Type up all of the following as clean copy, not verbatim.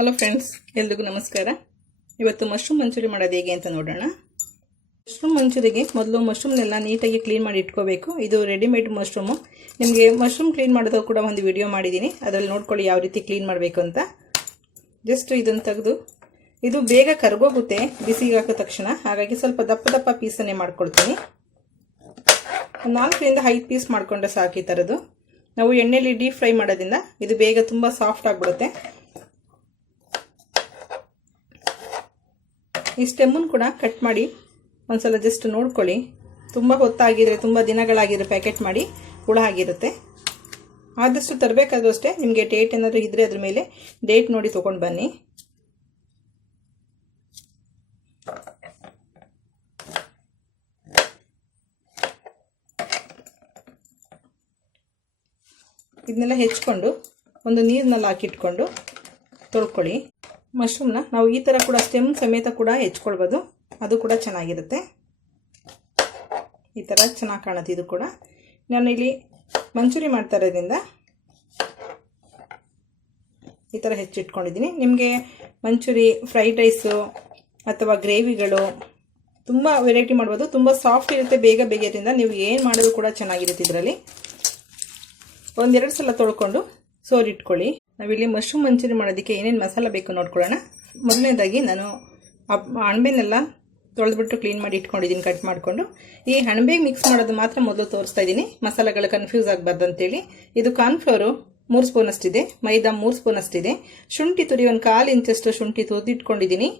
Hello friends, ಎಲ್ರಿಗೂ ನಮಸ್ಕಾರ. ಇವತ್ತು ಮಶ್ರೂಮ್ ಮಂಚೂರಿ ಮಾಡೋದು ಹೇಗೆ ಅಂತ ನೋಡೋಣ. ಮಶ್ರೂಮ್ ಮಂಚೂರಿಗೆ ಮೊದಲು ಮಶ್ರೂಮ್ನೆಲ್ಲ ನೀಟಾಗಿ ಕ್ಲೀನ್ ಮಾಡಿ ಇಟ್ಕೋಬೇಕು. ಇದು ರೆಡಿಮೇಡ್ ಮಶ್ರೂಮು. ನಿಮಗೆ ಮಶ್ರೂಮ್ ಕ್ಲೀನ್ ಮಾಡೋದು ಕೂಡ ಒಂದು ವಿಡಿಯೋ ಮಾಡಿದ್ದೀನಿ, ಅದರಲ್ಲಿ ನೋಡ್ಕೊಳ್ಳಿ ಯಾವ ರೀತಿ ಕ್ಲೀನ್ ಮಾಡಬೇಕು ಅಂತ. ಜಸ್ಟ್ ಇದನ್ನು ತೆಗೆದು, ಇದು ಬೇಗ ಕರ್ಗೋಗುತ್ತೆ ಬಿಸಿಗೆ ಹಾಕೋ ತಕ್ಷಣ, ಹಾಗಾಗಿ ಸ್ವಲ್ಪ ದಪ್ಪ ದಪ್ಪ ಪೀಸನ್ನೇ ಮಾಡ್ಕೊಳ್ತೀನಿ. 4 ರಿಂದ 5 ಪೀಸ್ ಮಾಡಿಕೊಂಡ್ರೆ ಸಾಕು. ಈ ಥರದ್ದು ನಾವು ಎಣ್ಣೆಯಲ್ಲಿ ಡೀಪ್ ಫ್ರೈ ಮಾಡೋದ್ರಿಂದ ಇದು ಬೇಗ ತುಂಬ ಸಾಫ್ಟ್ ಆಗಿಬಿಡುತ್ತೆ. ಈ ಸ್ಟೆಮ್ಮನ್ನು ಕೂಡ ಕಟ್ ಮಾಡಿ ಒಂದ್ಸಲ ಜಸ್ಟ್ ನೋಡ್ಕೊಳ್ಳಿ. ತುಂಬ ಹೊತ್ತಾಗಿದ್ರೆ, ತುಂಬ ದಿನಗಳಾಗಿದ್ರೆ ಪ್ಯಾಕೆಟ್ ಮಾಡಿ ಹುಳ ಆಗಿರುತ್ತೆ. ಆದಷ್ಟು ತರಬೇಕಾದ್ರೂ ಅಷ್ಟೇ, ನಿಮಗೆ ಡೇಟ್ ಏನಾದರೂ ಇದ್ದರೆ ಅದ್ರ ಮೇಲೆ ಡೇಟ್ ನೋಡಿ ತೊಗೊಂಡು ಬನ್ನಿ. ಇದನ್ನೆಲ್ಲ ಹೆಚ್ಕೊಂಡು ಒಂದು ನೀರಿನಲ್ಲಿ ಹಾಕಿಟ್ಕೊಂಡು ತೊಳ್ಕೊಳ್ಳಿ. ಮಶ್ರೂಮ್ನ ನಾವು ಈ ಥರ ಕೂಡ ಸ್ಟೆಮ್ ಸಮೇತ ಕೂಡ ಹೆಚ್ಕೊಳ್ಬೋದು, ಅದು ಕೂಡ ಚೆನ್ನಾಗಿರುತ್ತೆ. ಈ ಥರ ಚೆನ್ನಾಗಿ ಕಾಣುತ್ತೆ. ಇದು ಕೂಡ ನಾನು ಇಲ್ಲಿ ಮಂಚೂರಿ ಮಾಡ್ತಾ ಇರೋದ್ರಿಂದ ಈ ಥರ ಹೆಚ್ಚಿಟ್ಕೊಂಡಿದ್ದೀನಿ. ನಿಮಗೆ ಮಂಚೂರಿ, ಫ್ರೈಡ್ ರೈಸು ಅಥವಾ ಗ್ರೇವಿಗಳು ತುಂಬ ವೆರೈಟಿ ಮಾಡ್ಬೋದು. ತುಂಬ ಸಾಫ್ಟ್ ಇರುತ್ತೆ, ಬೇಗ ಬೇಗದಿಂದ ನೀವು ಏನು ಮಾಡೋದು ಕೂಡ ಚೆನ್ನಾಗಿರುತ್ತೆ. ಇದರಲ್ಲಿ 1-2 ಸಲ ತೊಳ್ಕೊಂಡು ಸೋರಿಟ್ಕೊಳ್ಳಿ. ನಾವಿಲ್ಲಿ ಮಶ್ರೂಮ್ ಮಂಚೂರಿ ಮಾಡೋದಕ್ಕೆ ಏನೇನು ಮಸಾಲ ಬೇಕು ನೋಡ್ಕೊಳ್ಳೋಣ. ಮೊದಲನೇದಾಗಿ ನಾನು ಅಣಬೆನೆಲ್ಲ ತೊಳೆದ್ಬಿಟ್ಟು ಕ್ಲೀನ್ ಮಾಡಿ ಇಟ್ಕೊಂಡಿದ್ದೀನಿ, ಕಟ್ ಮಾಡಿಕೊಂಡು. ಈ ಅಣಬೆಗೆ ಮಿಕ್ಸ್ ಮಾಡೋದು ಮಾತ್ರ ಮೊದಲು ತೋರಿಸ್ತಾ ಇದ್ದೀನಿ, ಮಸಾಲೆಗಳು ಕನ್ಫ್ಯೂಸ್ ಆಗಬಾರ್ದು ಅಂತೇಳಿ. ಇದು ಕಾರ್ನ್ಫ್ಲೋರು 3 ಸ್ಪೂನ್ ಅಷ್ಟಿದೆ, ಮೈದಾ 3 ಸ್ಪೂನ್ ಅಷ್ಟಿದೆ, ಶುಂಠಿ ತುರಿ 1/4 ಇಂಚಷ್ಟು ಶುಂಠಿ ತುರಿದಿಟ್ಕೊಂಡಿದ್ದೀನಿ,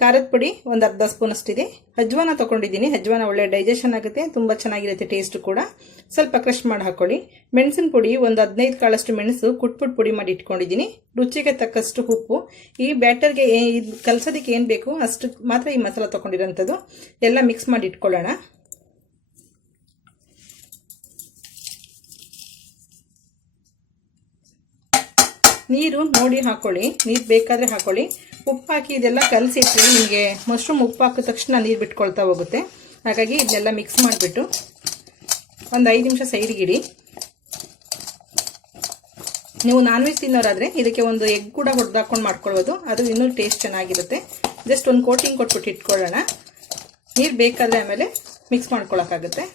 ಖಾರದ ಪುಡಿ 1/2 ಸ್ಪೂನ್ ಅಷ್ಟಿದೆ, ಅಜ್ವಾನ ತೊಗೊಂಡಿದ್ದೀನಿ. ಅಜ್ವಾನ ಒಳ್ಳೆ ಡೈಜೆಷನ್ ಆಗುತ್ತೆ, ತುಂಬ ಚೆನ್ನಾಗಿರುತ್ತೆ ಟೇಸ್ಟ್ ಕೂಡ. ಸ್ವಲ್ಪ ಕ್ರಶ್ ಮಾಡಿ ಹಾಕೊಳ್ಳಿ. ಮೆಣಸಿನ ಪುಡಿ 15 ಕಾಳಷ್ಟು ಮೆಣಸು ಕುಟ್ಬಿಟ್ಟು ಪುಡಿ ಮಾಡಿ ಇಟ್ಕೊಂಡಿದ್ದೀನಿ. ರುಚಿಗೆ ತಕ್ಕಷ್ಟು ಉಪ್ಪು. ಈ ಬ್ಯಾಟರ್ಗೆ ಕಲಸೋದಕ್ಕೆ ಏನು ಬೇಕು ಅಷ್ಟು ಮಾತ್ರ ಈ ಮಸಾಲ ತೊಗೊಂಡಿರೋಂಥದ್ದು. ಎಲ್ಲ ಮಿಕ್ಸ್ ಮಾಡಿ ಇಟ್ಕೊಳ್ಳೋಣ. ನೀರು ನೋಡಿ ಹಾಕೊಳ್ಳಿ, ನೀರು ಬೇಕಾದರೆ ಹಾಕೊಳ್ಳಿ. ಉಪ್ಪು ಹಾಕಿ ಇದೆಲ್ಲ ಕಲಸಿಟ್ಟು ನಿಮಗೆ ಮಶ್ರೂಮ್ ಉಪ್ಪು ಹಾಕಿದ ತಕ್ಷಣ ನೀರು ಬಿಟ್ಕೊಳ್ತಾ ಹೋಗುತ್ತೆ. ಹಾಗಾಗಿ ಇದನ್ನೆಲ್ಲ ಮಿಕ್ಸ್ ಮಾಡಿಬಿಟ್ಟು ಒಂದು 5 ನಿಮಿಷ ಸೈಡ್ಗಿಡಿ. ನೀವು ನಾನ್ ವೆಜ್ ತಿನ್ನೋರಾದರೆ ಇದಕ್ಕೆ ಒಂದು ಎಗ್ ಕೂಡ ಹೊಡೆದಾಕೊಂಡು ಮಾಡ್ಕೊಳ್ಬೋದು, ಅದು ಇನ್ನೂ ಟೇಸ್ಟ್ ಚೆನ್ನಾಗಿರುತ್ತೆ. ಜಸ್ಟ್ ಒಂದು ಕೋಟಿಂಗ್ ಕೊಟ್ಬಿಟ್ಟು ಇಟ್ಕೊಳ್ಳೋಣ. ನೀರು ಬೇಕಾದರೆ ಆಮೇಲೆ ಮಿಕ್ಸ್ ಮಾಡ್ಕೊಳ್ಳೋಕ್ಕಾಗುತ್ತೆ.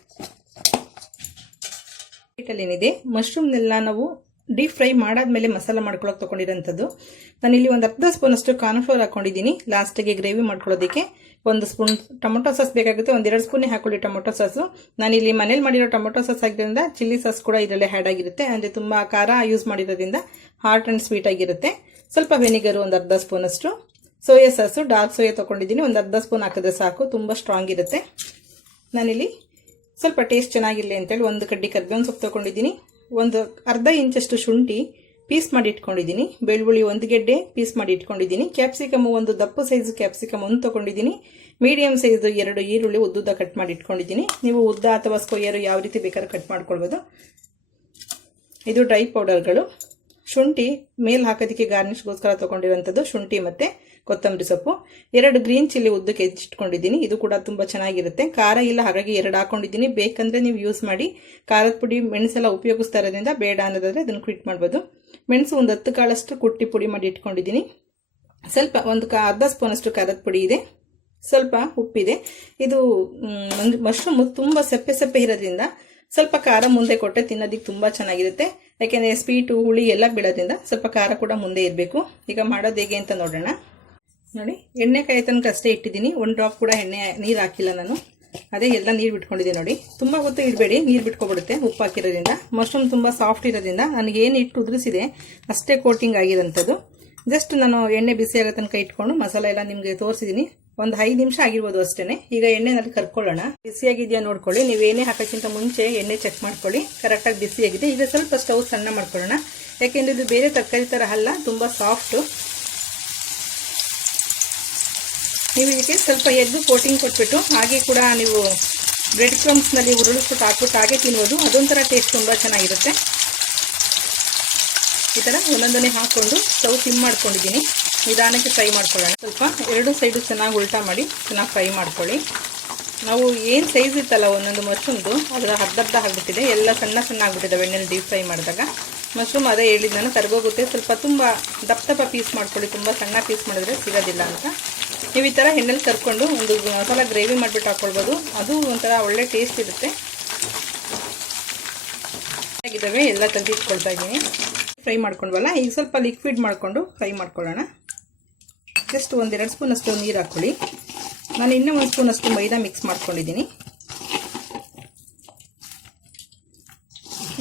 ಏನಿದೆ ಮಶ್ರೂಮ್ನೆಲ್ಲ ನಾವು ಡೀಪ್ ಫ್ರೈ ಮಾಡಾದ್ಮೇಲೆ ಮಸಾಲ ಮಾಡ್ಕೊಳ್ಳೋಕೆ ತೊಗೊಂಡಿರೋಂಥದ್ದು. ನಾನಿಲ್ಲಿ 1/2 ಸ್ಪೂನ್ ಅಷ್ಟು ಕಾರ್ನ್ಫ್ಲೋರ್ ಹಾಕೊಂಡಿದ್ದೀನಿ ಲಾಸ್ಟಿಗೆ ಗ್ರೇವಿ ಮಾಡ್ಕೊಳ್ಳೋದಕ್ಕೆ. 1 ಸ್ಪೂನ್ ಟೊಮೊಟೊ ಸಾಸ್ ಬೇಕಾಗುತ್ತೆ, 1-2 ಸ್ಪೂನೇ ಹಾಕೊಳ್ಳಿ ಟೊಮೊಟೊ ಸಾಸು. ನಾನಿಲ್ಲಿ ಮನೇಲಿ ಮಾಡಿರೋ ಟೊಮೊಟೊ ಸಾಸ್ ಆಗಿರೋದ್ರಿಂದ ಚಿಲ್ಲಿ ಸಾಸ್ ಕೂಡ ಇದರಲ್ಲೇ ಆ್ಯಡ್ ಆಗಿರುತ್ತೆ. ಅಂದರೆ ತುಂಬ ಖಾರ ಯೂಸ್ ಮಾಡಿರೋದ್ರಿಂದ ಹಾಟ್ ಆ್ಯಂಡ್ ಸ್ವೀಟ್ ಆಗಿರುತ್ತೆ. ಸ್ವಲ್ಪ ವೆನಿಗರು 1/2 ಸ್ಪೂನ್ ಅಷ್ಟು, ಸೋಯಾ ಸಾಸು ಡಾರ್ಕ್ ಸೋಯಾ ತೊಗೊಂಡಿದ್ದೀನಿ, 1/2 ಸ್ಪೂನ್ ಹಾಕಿದ್ರೆ ಸಾಕು, ತುಂಬ ಸ್ಟ್ರಾಂಗ್ ಇರುತ್ತೆ. ನಾನಿಲ್ಲಿ ಸ್ವಲ್ಪ ಟೇಸ್ಟ್ ಚೆನ್ನಾಗಿರಲಿ ಅಂತೇಳಿ 1 ಕಡ್ಡಿ ಕರ್ಬೇವಿನ ಸೊಪ್ಪು ತೊಗೊಂಡಿದ್ದೀನಿ, 1/2 ಇಂಚಷ್ಟು ಶುಂಠಿ ಪೀಸ್ ಮಾಡಿ ಇಟ್ಕೊಂಡಿದ್ದೀನಿ, ಬೆಳ್ಳುಳ್ಳಿ 1 ಗೆಡ್ಡೆ ಪೀಸ್ ಮಾಡಿ ಇಟ್ಕೊಂಡಿದ್ದೀನಿ, ಕ್ಯಾಪ್ಸಿಕಮ್ 1 ದಪ್ಪ ಸೈಜ್ ಕ್ಯಾಪ್ಸಿಕಮ್ 1 ತೊಗೊಂಡಿದ್ದೀನಿ, ಮೀಡಿಯಂ ಸೈಜ್ 2 ಈರುಳ್ಳಿ ಉದ್ದುದ್ದ ಕಟ್ ಮಾಡಿ ಇಟ್ಕೊಂಡಿದ್ದೀನಿ. ನೀವು ಉದ್ದ ಅಥವಾ ಸ್ಕ್ವೇರ್ ಯಾವ ರೀತಿ ಬೇಕಾದ್ರೂ ಕಟ್ ಮಾಡ್ಕೊಳ್ಬೋದು. ಇದು ಡ್ರೈ ಪೌಡರ್ಗಳು. ಶುಂಠಿ ಮೇಲೆ ಹಾಕೋದಕ್ಕೆ ಗಾರ್ನಿಷ್ಗೋಸ್ಕರ ತೊಗೊಂಡಿರೋಂಥದ್ದು ಶುಂಠಿ ಮತ್ತು ಕೊತ್ತಂಬರಿ ಸೊಪ್ಪು. 2 ಗ್ರೀನ್ ಚಿಲ್ಲಿ ಉದ್ದಕ್ಕೆ ಹೆಚ್ಚಿಟ್ಕೊಂಡಿದ್ದೀನಿ, ಇದು ಕೂಡ ತುಂಬ ಚೆನ್ನಾಗಿರುತ್ತೆ. ಖಾರ ಇಲ್ಲ, ಹಾಗಾಗಿ 2 ಹಾಕೊಂಡಿದ್ದೀನಿ. ಬೇಕಂದರೆ ನೀವು ಯೂಸ್ ಮಾಡಿ. ಖಾರದ ಪುಡಿ ಮೆಣಸೆಲ್ಲ ಉಪಯೋಗಿಸ್ತಾ ಇರೋದ್ರಿಂದ ಬೇಡ ಅನ್ನೋದಾದರೆ ಅದನ್ನು ಕ್ವಿಟ್ ಮಾಡ್ಬೋದು. ಮೆಣಸು 10 ಕಾಳಷ್ಟು ಕುಟ್ಟಿ ಪುಡಿ ಮಾಡಿ ಇಟ್ಕೊಂಡಿದ್ದೀನಿ. ಸ್ವಲ್ಪ 1/2 ಸ್ಪೂನ್ ಅಷ್ಟು ಖಾರದ ಪುಡಿ ಇದೆ, ಸ್ವಲ್ಪ ಉಪ್ಪಿದೆ. ಇದು ಮಶ್ರೂಮ್ ತುಂಬ ಸಪ್ಪೆ ಇರೋದ್ರಿಂದ ಸ್ವಲ್ಪ ಖಾರ ಮುಂದೆ ಕೊಟ್ಟರೆ ತಿನ್ನೋದಕ್ಕೆ ತುಂಬ ಚೆನ್ನಾಗಿರುತ್ತೆ. ಯಾಕೆಂದರೆ ಸ್ವೀಟು ಹುಳಿ ಎಲ್ಲ ಬೀಳೋದ್ರಿಂದ ಸ್ವಲ್ಪ ಖಾರ ಕೂಡ ಮುಂದೆ ಇರಬೇಕು. ಈಗ ಮಾಡೋದು ಹೇಗೆ ಅಂತ ನೋಡೋಣ. ನೋಡಿ, ಎಣ್ಣೆ ಕಾಯಿ ತನಕ ಅಷ್ಟೇ ಇಟ್ಟಿದ್ದೀನಿ, 1 ಡ್ರಾಪ್ ಕೂಡ ನೀರು ಹಾಕಿಲ್ಲ ನಾನು. ಅದೇ ಎಲ್ಲ ನೀರು ಬಿಟ್ಕೊಂಡಿದ್ದೀನಿ ನೋಡಿ. ತುಂಬ ಹೊತ್ತು ಇಡಬೇಡಿ, ನೀರು ಬಿಟ್ಕೊಬಿಡುತ್ತೆ ಉಪ್ಪು ಹಾಕಿರೋದ್ರಿಂದ. ಮಶ್ರೂಮ್ ತುಂಬ ಸಾಫ್ಟ್ ಇರೋದ್ರಿಂದ ನನಗೇನು ಇಟ್ಟು ಉದುರಿಸಿದೆ ಅಷ್ಟೇ ಕೋಟಿಂಗ್ ಆಗಿರೋಂಥದ್ದು. ಜಸ್ಟ್ ನಾನು ಎಣ್ಣೆ ಬಿಸಿ ಆಗೋ ತನಕ ಇಟ್ಕೊಂಡು ಮಸಾಲೆ ಎಲ್ಲ ನಿಮಗೆ ತೋರಿಸಿದ್ದೀನಿ. ಒಂದು 5 ನಿಮಿಷ ಆಗಿರ್ಬೋದು ಅಷ್ಟೇ. ಈಗ ಎಣ್ಣೆನಲ್ಲಿ ಕರ್ಕೊಳ್ಳೋಣ. ಬಿಸಿಯಾಗಿದೆಯಾ ನೋಡ್ಕೊಳ್ಳಿ. ನೀವು ಎಣ್ಣೆ ಹಾಕೋಕ್ಕಿಂತ ಮುಂಚೆ ಎಣ್ಣೆ ಚೆಕ್ ಮಾಡ್ಕೊಳ್ಳಿ, ಕರೆಕ್ಟಾಗಿ ಬಿಸಿಯಾಗಿದೆ. ಈಗ ಸ್ವಲ್ಪ ಸ್ಟವ್ ಸಣ್ಣ ಮಾಡ್ಕೊಳ್ಳೋಣ, ಯಾಕೆಂದರೆ ಇದು ಬೇರೆ ತರಕಾರಿ ಥರ ಅಲ್ಲ, ತುಂಬ ಸಾಫ್ಟು. ನೀವು ಇದಕ್ಕೆ ಸ್ವಲ್ಪ ಎದ್ದು ಕೋಟಿಂಗ್ ಕೊಟ್ಬಿಟ್ಟು ಹಾಗೆ ಕೂಡ ನೀವು ಬ್ರೆಡ್ ಕ್ರಮ್ಸ್ನಲ್ಲಿ ಉರುಳಿಸ್ಬಿಟ್ಟು ಹಾಕ್ಬಿಟ್ಟು ಹಾಗೆ ತಿನ್ಬೋದು, ಅದೊಂಥರ ಟೇಸ್ಟ್ ತುಂಬ ಚೆನ್ನಾಗಿರುತ್ತೆ. ಈ ಥರ ಒಂದೊಂದನೇ ಹಾಕ್ಕೊಂಡು ಸ್ಟವ್ ಸಿಮ್ ಮಾಡ್ಕೊಂಡಿದ್ದೀನಿ. ನಿಧಾನಕ್ಕೆ ಫ್ರೈ ಮಾಡ್ಕೊಳ್ಳೋಣ. ಸ್ವಲ್ಪ 2 ಸೈಡು ಚೆನ್ನಾಗಿ ಉಲ್ಟಾ ಮಾಡಿ ಚೆನ್ನಾಗಿ ಫ್ರೈ ಮಾಡ್ಕೊಳ್ಳಿ. ನಾವು ಏನು ಸೈಜ್ ಇತ್ತಲ್ಲ ಒಂದೊಂದು ಮಶ್ರೂಮ್ದು ಅದರ ಅರ್ಧ ಆಗ್ಬಿಟ್ಟಿದೆ, ಎಲ್ಲ ಸಣ್ಣ ಆಗ್ಬಿಟ್ಟಿದ್ದಾವೆ ಎಣ್ಣೆಲಿ ಡೀಪ್ ಫ್ರೈ ಮಾಡಿದಾಗ. ಮಶ್ರೂಮ್ ಅದೇ ಹೇಳಿದ್ದು ನಾನು ಕರ್ಗೋಗುತ್ತೆ. ಸ್ವಲ್ಪ ತುಂಬ ದಪ್ಪ ಪೀಸ್ ಮಾಡ್ಕೊಳ್ಳಿ, ತುಂಬ ಸಣ್ಣ ಪೀಸ್ ಮಾಡಿದ್ರೆ ಸಿಗೋದಿಲ್ಲ ಅಂತ. ನೀವು ಈ ಥರ ಎಣ್ಣೆಲಿ ಕರ್ಕೊಂಡು ಒಂದು ಮಸಾಲ ಗ್ರೇವಿ ಮಾಡಿಬಿಟ್ಟು ಹಾಕ್ಕೊಳ್ಬೋದು. ಅದು ಒಂಥರ ಒಳ್ಳೆ ಟೇಸ್ಟ್ ಇರುತ್ತೆ. ಆಗಿದ್ದಾವೆ ಎಲ್ಲ ತೆಗೆದಿಟ್ಕೊಳ್ತಾ ಇದ್ದೀನಿ. ಫ್ರೈ ಮಾಡ್ಕೊಂಡ್ವಲ್ಲ, ಈಗ ಸ್ವಲ್ಪ ಲಿಕ್ವಿಡ್ ಮಾಡಿಕೊಂಡು ಫ್ರೈ ಮಾಡ್ಕೊಳ್ಳೋಣ. ಜಸ್ಟ್ 1-2 ಸ್ಪೂನ್ ಅಷ್ಟು ನೀರು ಹಾಕ್ಕೊಳ್ಳಿ. ನಾನು ಇನ್ನೂ 1 ಸ್ಪೂನ್ ಅಷ್ಟು ಮೈದಾ ಮಿಕ್ಸ್ ಮಾಡ್ಕೊಂಡಿದ್ದೀನಿ.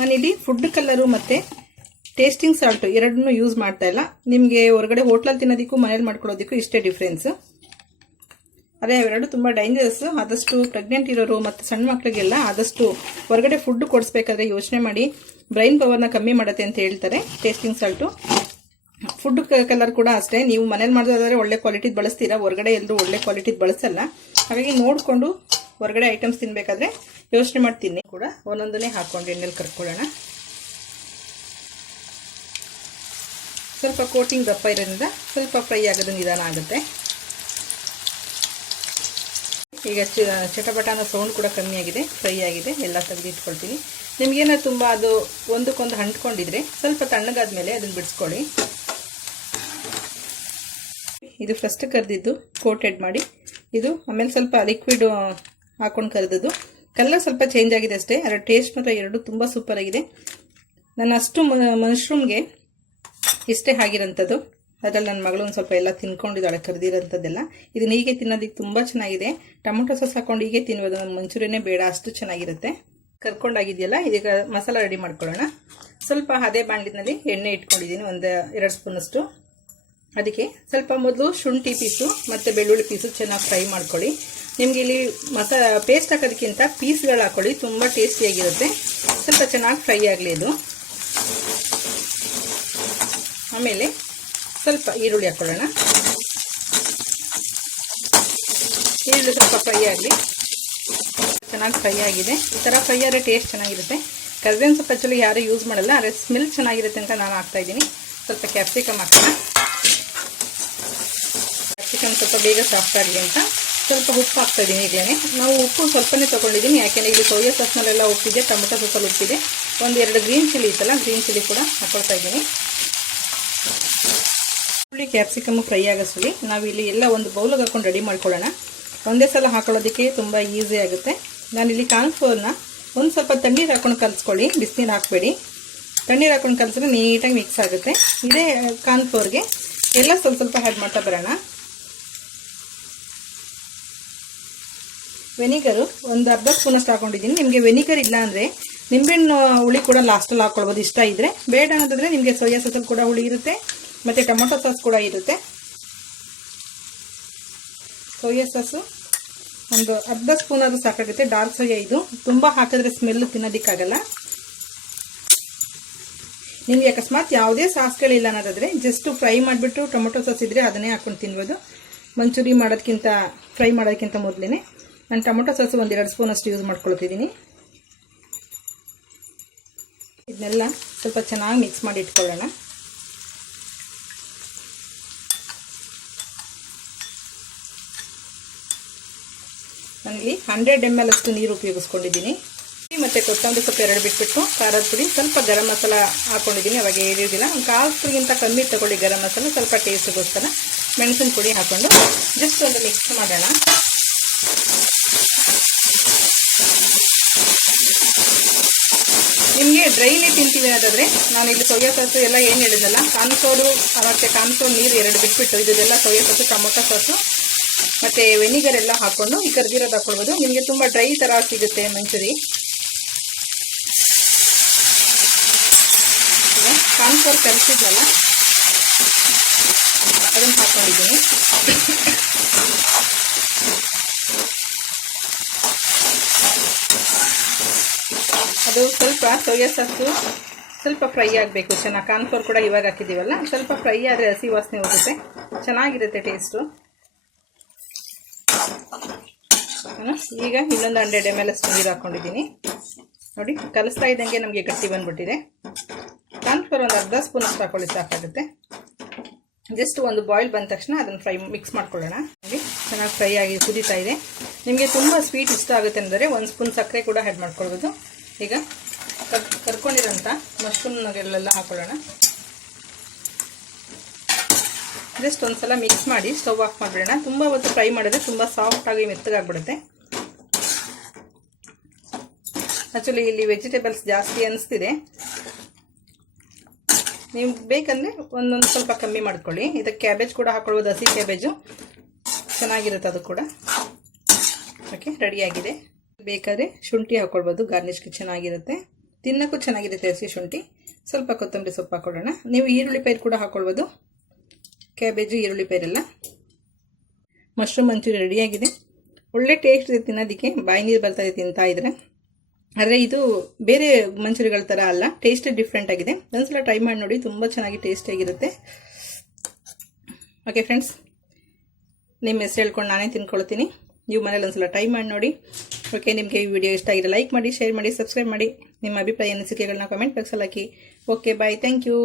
ನಾನಿಲ್ಲಿ ಫುಡ್ ಕಲರು ಮತ್ತು ಟೇಸ್ಟಿಂಗ್ ಸಾಲ್ಟು ಎರಡನ್ನೂ ಯೂಸ್ ಮಾಡ್ತಾ ಇಲ್ಲ. ನಿಮಗೆ ಹೊರಗಡೆ ಹೋಟ್ಲಲ್ಲಿ ತಿನ್ನೋದಕ್ಕೂ ಮನೇಲಿ ಮಾಡ್ಕೊಳ್ಳೋದಕ್ಕೂ ಇಷ್ಟೇ ಡಿಫ್ರೆನ್ಸ್. ಅದೇ ಅವೆರಡು ತುಂಬ ಡೇಂಜರಸ್. ಆದಷ್ಟು ಪ್ರೆಗ್ನೆಂಟ್ ಇರೋರು ಮತ್ತು ಸಣ್ಣ ಮಕ್ಕಳಿಗೆಲ್ಲ ಆದಷ್ಟು ಹೊರಗಡೆ ಫುಡ್ ಕೊಡಿಸ್ಬೇಕಾದ್ರೆ ಯೋಚನೆ ಮಾಡಿ. ಬ್ರೈನ್ ಪವರ್ನ ಕಮ್ಮಿ ಮಾಡುತ್ತೆ ಅಂತ ಹೇಳ್ತಾರೆ ಟೇಸ್ಟಿಂಗ್ ಸಾಲ್ಟು. ಫುಡ್ ಕಲರ್ ಕೂಡ ಅಷ್ಟೇ, ನೀವು ಮನೇಲಿ ಮಾಡೋದಾದ್ರೆ ಒಳ್ಳೆ ಕ್ವಾಲಿಟಿದು ಬಳಸ್ತೀರಾ, ಹೊರಗಡೆ ಎಲ್ಲರೂ ಒಳ್ಳೆ ಕ್ವಾಲಿಟಿದು ಬಳಸಲ್ಲ. ಹಾಗಾಗಿ ನೋಡಿಕೊಂಡು ಹೊರಗಡೆ ಐಟಮ್ಸ್ ತಿನ್ನಬೇಕಾದ್ರೆ ಯೋಚನೆ ಮಾಡ್ತೀನಿ. ಕೂಡ ಒಂದೊಂದನ್ನೇ ಹಾಕ್ಕೊಂಡು ಎಣ್ಣೆಲಿ ಕರ್ಕೊಳ್ಳೋಣ. ಸ್ವಲ್ಪ ಕೋಟಿಂಗ್ ದಪ್ಪ ಇರೋದ್ರಿಂದ ಸ್ವಲ್ಪ ಫ್ರೈ ಆಗೋದು ನಿಧಾನ ಆಗುತ್ತೆ. ಈಗ ಚಟಪಟಾನ ಸೌಂಡ್ ಕೂಡ ಕಮ್ಮಿ ಆಗಿದೆ, ಫ್ರೈ ಆಗಿದೆ. ಎಲ್ಲ ತೆಗೆದಿಟ್ಕೊಳ್ತೀನಿ. ನಿಮಗೇನಾದ್ರು ತುಂಬ ಅದು ಒಂದಕ್ಕೊಂದು ಅಂಟ್ಕೊಂಡಿದ್ರೆ ಸ್ವಲ್ಪ ತಣ್ಣಗಾದ್ಮೇಲೆ ಅದನ್ನು ಬಿಡಿಸ್ಕೊಳ್ಳಿ. ಇದು ಫಸ್ಟ್ ಕರೆದಿದ್ದು ಕೋಟೆಡ್ ಮಾಡಿ, ಇದು ಆಮೇಲೆ ಸ್ವಲ್ಪ ಲಿಕ್ವಿಡ್ ಹಾಕೊಂಡು ಕರೆದದ್ದು. ಕಲರ್ ಸ್ವಲ್ಪ ಚೇಂಜ್ ಆಗಿದೆ ಅಷ್ಟೇ, ಅದರ ಟೇಸ್ಟ್ ಮಾತ್ರ ಎರಡು ತುಂಬ ಸೂಪರ್ ಆಗಿದೆ. ನಾನು ಅಷ್ಟು ಮಶ್ರೂಮ್ಗೆ ಇಷ್ಟೇ ಆಗಿರೋಂಥದ್ದು. ಅದರಲ್ಲಿ ನನ್ನ ಮಗಳು ಒಂದು ಸ್ವಲ್ಪ ಎಲ್ಲ ತಿನ್ಕೊಂಡಿದ್ದಾಳೆ, ಕರೆದಿರೋಂಥದ್ದೆಲ್ಲ. ಇದನ್ನ ಹೀಗೆ ತಿನ್ನೋದಕ್ಕೆ ತುಂಬ ಚೆನ್ನಾಗಿದೆ. ಟೊಮೊಟೊ ಸಾಸ್ ಹಾಕೊಂಡು ಹೀಗೆ ತಿನ್ಬೋದು, ನಮ್ಮ ಮಂಚೂರಿಯನ್ನೇ ಬೇಡ, ಅಷ್ಟು ಚೆನ್ನಾಗಿರುತ್ತೆ. ಕರ್ಕೊಂಡಾಗಿದೆಯಲ್ಲ, ಇದೀಗ ಮಸಾಲ ರೆಡಿ ಮಾಡ್ಕೊಳ್ಳೋಣ. ಸ್ವಲ್ಪ ಅದೇ ಬಾಣಲಿನಲ್ಲಿ ಎಣ್ಣೆ ಇಟ್ಕೊಂಡಿದ್ದೀನಿ, 1-2 ಸ್ಪೂನಷ್ಟು. ಅದಕ್ಕೆ ಸ್ವಲ್ಪ ಮೊದಲು ಶುಂಠಿ ಪೀಸು ಮತ್ತು ಬೆಳ್ಳುಳ್ಳಿ ಪೀಸು ಚೆನ್ನಾಗಿ ಫ್ರೈ ಮಾಡ್ಕೊಳ್ಳಿ. ನಿಮಗೆ ಇಲ್ಲಿ ಪೇಸ್ಟ್ ಹಾಕೋದಕ್ಕಿಂತ ಪೀಸ್ಗಳು ಹಾಕ್ಕೊಳ್ಳಿ, ತುಂಬ ಟೇಸ್ಟಿಯಾಗಿರುತ್ತೆ. ಸ್ವಲ್ಪ ಚೆನ್ನಾಗಿ ಫ್ರೈ ಆಗಲಿ ಇದು. ಆಮೇಲೆ ಸ್ವಲ್ಪ ಈರುಳ್ಳಿ ಹಾಕ್ಕೊಳ್ಳೋಣ. ಈರುಳ್ಳಿ ಸ್ವಲ್ಪ ಫ್ರೈ ಆಗಲಿ. ಚೆನ್ನಾಗಿ ಫ್ರೈ ಆಗಿದೆ. ಈ ಥರ ಫ್ರೈ ಆದರೆ ಟೇಸ್ಟ್ ಚೆನ್ನಾಗಿರುತ್ತೆ. ಕರ್ಬೇವಿನ ಸೊಪ್ಪು ಆ್ಯಕ್ಚುಲಿ ಯಾರೂ ಯೂಸ್ ಮಾಡಲ್ಲ, ಆದರೆ ಸ್ಮೆಲ್ ಚೆನ್ನಾಗಿರುತ್ತೆ ಅಂತ ನಾನು ಹಾಕ್ತಾಯಿದ್ದೀನಿ. ಸ್ವಲ್ಪ ಕ್ಯಾಪ್ಸಿಕಮ್ ಹಾಕೋಣ. ಕ್ಯಾಪ್ಸಿಕಮ್ ಸ್ವಲ್ಪ ಬೇಗ ಸಾಫ್ಟ್ ಆಗಲಿ ಅಂತ ಸ್ವಲ್ಪ ಉಪ್ಪು ಹಾಕ್ತಾಯಿದ್ದೀನಿ. ಈಗಲೇ ನಾವು ಉಪ್ಪು ಸ್ವಲ್ಪನೇ ತೊಗೊಂಡಿದ್ದೀನಿ, ಯಾಕೆಂದರೆ ಇದು ಸೋಯಾ ಸಾಸ್ನಲ್ಲೆಲ್ಲ ಉಪ್ಪಿದೆ, ಟೊಮೊಟೊ ಸೊಪ್ಪಲ್ಲಿ ಉಪ್ಪಿದೆ. 1-2 ಗ್ರೀನ್ ಚಿಲ್ಲಿ ಇತ್ತಲ್ಲ, ಗ್ರೀನ್ ಚಿಲ್ಲಿ ಕೂಡ ಹಾಕೊಳ್ತಾ ಇದ್ದೀನಿ. ಹುಳಿ ಕ್ಯಾಪ್ಸಿಕಮ್ ಫ್ರೈ ಆಗೋಷ್ಟರಲ್ಲಿ ನಾವಿಲ್ಲಿ ಎಲ್ಲ ಒಂದು ಬೌಲಿಗೆ ಹಾಕೊಂಡು ರೆಡಿ ಮಾಡ್ಕೊಳ್ಳೋಣ. ಒಂದೇ ಸಲ ಹಾಕೊಳ್ಳೋದಕ್ಕೆ ತುಂಬ ಈಸಿ ಆಗುತ್ತೆ. ನಾನಿಲ್ಲಿ ಕಾರ್ನ್ಫ್ಲೋರ್ನ ಒಂದು ಸ್ವಲ್ಪ ತಣ್ಣೀರು ಹಾಕೊಂಡು ಕಲಿಸ್ಕೊಳ್ಳಿ, ಬಿಸಿನೀರು ಹಾಕಬೇಡಿ. ತಣ್ಣೀರು ಹಾಕೊಂಡು ಕಲಿಸಿದ್ರೆ ನೀಟಾಗಿ ಮಿಕ್ಸ್ ಆಗುತ್ತೆ. ಇದೇ ಕಾರ್ನ್ಫ್ಲೋರ್ಗೆ ಎಲ್ಲ ಸ್ವಲ್ಪ ಆ್ಯಡ್ ಮಾಡ್ತಾ ಬರೋಣ. ವೆನಿಗರು 1/2 ಸ್ಪೂನಷ್ಟು ಹಾಕೊಂಡಿದ್ದೀನಿ. ನಿಮಗೆ ವೆನಿಗರ್ ಇಲ್ಲ ಅಂದರೆ ನಿಂಬೆಹಣ್ಣು ಹುಳಿ ಕೂಡ ಲಾಸ್ಟಲ್ಲಿ ಹಾಕ್ಕೊಳ್ಬೋದು, ಇಷ್ಟ ಇದ್ದರೆ. ಬೇಡ ಅನ್ನೋದಾದರೆ ನಿಮಗೆ ಸೋಯಾ ಸಾಸಲ್ಲಿ ಕೂಡ ಹುಳಿ ಇರುತ್ತೆ ಮತ್ತು ಟೊಮೊಟೊ ಸಾಸ್ ಕೂಡ ಇರುತ್ತೆ. ಸೋಯಾ ಸಾಸು 1/2 ಸ್ಪೂನ್ ಆದರೂ ಸಾಕಾಗುತ್ತೆ. ಡಾರ್ಕ್ ಸೋಯಾ ಇದು, ತುಂಬ ಹಾಕಿದ್ರೆ ಸ್ಮೆಲ್ಲು ತಿನ್ನೋದಕ್ಕಾಗಲ್ಲ. ನಿಮಗೆ ಅಕಸ್ಮಾತ್ ಯಾವುದೇ ಸಾಸ್ಗಳಿಲ್ಲ ಅನ್ನೋದಾದರೆ ಜಸ್ಟ್ ಫ್ರೈ ಮಾಡಿಬಿಟ್ಟು ಟೊಮೊಟೊ ಸಾಸ್ ಇದ್ದರೆ ಅದನ್ನೇ ಹಾಕೊಂಡು ತಿನ್ಬೋದು. ಮಂಚೂರಿ ಮಾಡೋದಕ್ಕಿಂತ ಫ್ರೈ ಮಾಡೋದಕ್ಕಿಂತ ಮೊದಲೇ ನಾನು ಟೊಮೊಟೊ ಸಾಸು 1-2 ಸ್ಪೂನಷ್ಟು ಯೂಸ್ ಮಾಡ್ಕೊಳ್ತಿದ್ದೀನಿ. ಇದನ್ನೆಲ್ಲ ಸ್ವಲ್ಪ ಚೆನ್ನಾಗಿ ಮಿಕ್ಸ್ ಮಾಡಿ ಇಟ್ಕೊಳ್ಳೋಣ. ನಾನಿಲ್ಲಿ 100 ml ಅಷ್ಟು ನೀರು ಉಪಯೋಗಿಸ್ಕೊಂಡಿದ್ದೀನಿ. ಮತ್ತು ಕೊತ್ತಂಬರಿ ಸೊಪ್ಪು 2 ಬಿಟ್ಬಿಟ್ಟು ಖಾರದ ಪುಡಿ, ಸ್ವಲ್ಪ ಗರಂ ಮಸಾಲ ಹಾಕ್ಕೊಂಡಿದ್ದೀನಿ. ಅವಾಗ ಹೇಳಿದಿಲ್ಲ, 1/4 ಸ್ಪೂನ್ಗಿಂತ ಕಮ್ಮಿ ತಗೊಳ್ಳಿ ಗರಂ ಮಸಾಲ, ಸ್ವಲ್ಪ ಟೇಸ್ಟ್ಗೋಸ್ಕರ. ಮೆಣಸಿನ ಪುಡಿ ಹಾಕ್ಕೊಂಡು ಜಸ್ಟ್ ಒಂದು ಮಿಕ್ಸ್ ಮಾಡೋಣ. ನಿಮಗೆ ಡ್ರೈನೇ ತಿಂತೀವಿ ಅನ್ನೋದಾದರೆ ನಾನಿಲ್ಲಿ ಸೋಯಾ ಸಾಸು ಎಲ್ಲ ಏನು ಹೇಳಿದಲ್ಲ, ಕಾರ್ನ್ಫ್ಲೋರು ಮತ್ತು ಕಾರ್ನ್ಫ್ಲೋರ್ ನೀರು 2 ಬಿಟ್ಬಿಟ್ಟು ಇದೆಲ್ಲ ಸೋಯಾ ಸಾಸು, ಟೊಮೊಟೊ ಸಾಸು ಮತ್ತು ವೆನಿಗರ್ ಎಲ್ಲ ಹಾಕ್ಕೊಂಡು ಈ ಕರ್ದಿರೋದು ಹಾಕ್ಕೊಳ್ಬೋದು. ನಿಮಗೆ ತುಂಬ ಡ್ರೈ ಥರ ಸಿಗುತ್ತೆ ಮಂಚೂರಿ. ಕಾರ್ನ್ಫ್ಲೋರ್ ಕಲಿಸಿದ್ನಲ್ಲ ಅದನ್ನು ಹಾಕ್ಕೊಂಡಿದ್ದೀನಿ. ಅದು ಸ್ವಲ್ಪ ಸೋಯಾ ಸಾಸು ಸ್ವಲ್ಪ ಫ್ರೈ ಆಗಬೇಕು ಚೆನ್ನಾಗಿ. ಕಾರ್ನ್ಫ್ಲೋರ್ ಕೂಡ ಇವಾಗ ಹಾಕಿದ್ದೀವಲ್ಲ, ಸ್ವಲ್ಪ ಫ್ರೈ ಆದರೆ ಹಸಿ ವಾಸನೆ ಹೋಗುತ್ತೆ, ಚೆನ್ನಾಗಿರುತ್ತೆ ಟೇಸ್ಟು. ಈಗ ಇನ್ನೊಂದು 100 ml ಅಷ್ಟು ನೀರು ಹಾಕ್ಕೊಂಡಿದ್ದೀನಿ. ನೋಡಿ, ಕಲಿಸ್ತಾ ಇದ್ದಂಗೆ ನಮಗೆ ಗಟ್ಟಿ ಬಂದ್ಬಿಟ್ಟಿದೆ. ಕಾರ್ನ್ಫ್ಲೋರ್ 1/2 ಸ್ಪೂನ್ ಅಷ್ಟು ಹಾಕೊಳ್ಳಿ, ಸಾಕಾಗುತ್ತೆ. ಜಸ್ಟ್ ಒಂದು ಬಾಯ್ಲ್ ಬಂದ ತಕ್ಷಣ ಅದನ್ನು ಮಿಕ್ಸ್ ಮಾಡ್ಕೊಳ್ಳೋಣ. ಚೆನ್ನಾಗಿ ಫ್ರೈ ಆಗಿ ಕುದೀತಾ ಇದೆ. ನಿಮಗೆ ತುಂಬ ಸ್ವೀಟ್ ಇಷ್ಟ ಆಗುತ್ತೆ ಅಂದರೆ 1 ಸ್ಪೂನ್ ಸಕ್ಕರೆ ಕೂಡ ಆ್ಯಡ್ ಮಾಡ್ಕೊಳ್ಬೋದು. ಈಗ ಕರ್ಕೊಂಡಿರೋಂಥ ಮಶ್ರೂಮ್ನೆಲ್ಲ ಹಾಕೊಳ್ಳೋಣ. ಜಸ್ಟ್ ಒಂದ್ಸಲ ಮಿಕ್ಸ್ ಮಾಡಿ ಸ್ಟವ್ ಆಫ್ ಮಾಡಿಬಿಡೋಣ. ತುಂಬ ಹೊತ್ತು ಫ್ರೈ ಮಾಡಿದ್ರೆ ತುಂಬ ಸಾಫ್ಟಾಗಿ ಮೆತ್ತಗಾಗ್ಬಿಡುತ್ತೆ. ಆ್ಯಕ್ಚುಲಿ ಇಲ್ಲಿ ವೆಜಿಟೇಬಲ್ಸ್ ಜಾಸ್ತಿ ಅನಿಸ್ತಿದೆ, ನೀವು ಬೇಕಂದರೆ ಒಂದೊಂದು ಸ್ವಲ್ಪ ಕಮ್ಮಿ ಮಾಡ್ಕೊಳ್ಳಿ. ಇದಕ್ಕೆ ಕ್ಯಾಬೇಜ್ ಕೂಡ ಹಾಕ್ಕೊಳ್ಬೋದು, ಹಸಿ ಕ್ಯಾಬೇಜು ಚೆನ್ನಾಗಿರುತ್ತೆ ಅದು ಕೂಡ. ಓಕೆ, ರೆಡಿಯಾಗಿದೆ. ಬೇಕಾದರೆ ಶುಂಠಿ ಹಾಕ್ಕೊಳ್ಬೋದು, ಗಾರ್ನಿಷ್ಗೆ ಚೆನ್ನಾಗಿರುತ್ತೆ, ತಿನ್ನೋಕ್ಕೂ ಚೆನ್ನಾಗಿರುತ್ತೆ ಹಸಿ ಶುಂಠಿ. ಸ್ವಲ್ಪ ಕೊತ್ತಂಬರಿ ಸೊಪ್ಪು ಹಾಕ್ಕೊಳ್ಳೋಣ. ನೀವು ಈರುಳ್ಳಿ ಪೈರು ಕೂಡ ಹಾಕ್ಕೊಳ್ಬೋದು, ಕ್ಯಾಬೇಜು ಈರುಳ್ಳಿ ಪೈರೆಲ್ಲ. ಮಶ್ರೂಮ್ ಮಂಚೂರಿ ರೆಡಿಯಾಗಿದೆ. ಒಳ್ಳೆ ಟೇಸ್ಟ್ ಇದೆ ತಿನ್ನೋದಕ್ಕೆ, ಬಾಯಿ ನೀರು ಬರ್ತಾಯಿದೆ ತಿಂತಾ ಇದ್ರೆ. ಆದರೆ ಇದು ಬೇರೆ ಮಂಚೂರಿಗಳ ಥರ ಅಲ್ಲ, ಟೇಸ್ಟ್ ಡಿಫ್ರೆಂಟ್ ಆಗಿದೆ. ಒಂದ್ಸಲ ಟ್ರೈ ಮಾಡಿ ನೋಡಿ, ತುಂಬ ಚೆನ್ನಾಗಿ ಟೇಸ್ಟಿಯಾಗಿರುತ್ತೆ. ಓಕೆ ಫ್ರೆಂಡ್ಸ್, ನಿಮ್ಮ ಹೆಸರು ಹೇಳ್ಕೊಂಡು ನಾನೇ ತಿನ್ಕೊಳ್ತೀನಿ. ನೀವು ಮನೇಲಿ ಒಂದ್ಸಲ ಟ್ರೈ ಮಾಡಿ ನೋಡಿ. ಓಕೆ, ನಿಮಗೆ ಈ ವಿಡಿಯೋ ಇಷ್ಟ ಆಗಿದೆ ಲೈಕ್ ಮಾಡಿ, ಶೇರ್ ಮಾಡಿ, ಸಬ್ಸ್ಕ್ರೈಬ್ ಮಾಡಿ. ನಿಮ್ಮ ಅಭಿಪ್ರಾಯ ಅನಿಸಿಕೆಗಳನ್ನ ಕಮೆಂಟ್ ಬಾಕ್ಸಲ್ಲಿ ಹಾಕಿ. Okay, bye, thank you.